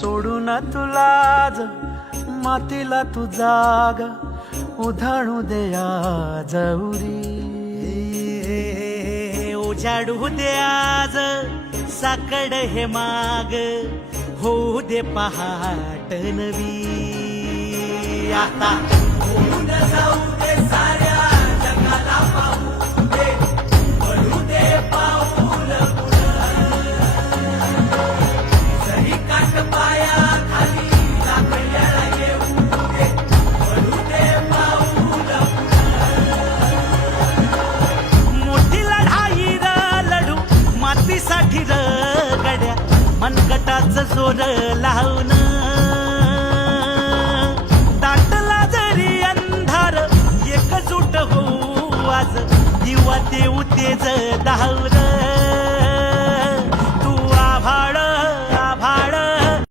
सोडून तुलाज मातीला तू जाग. उधाणू द्या आज उजाडू दे आज साकड हे माग. होऊ दे पहाट नवी. आता जाऊ. साठी र गड्या मनगटाच जोर लावून दाटला जरी अंधार एकजूट होऊ आज दिवा देऊ तेज धावून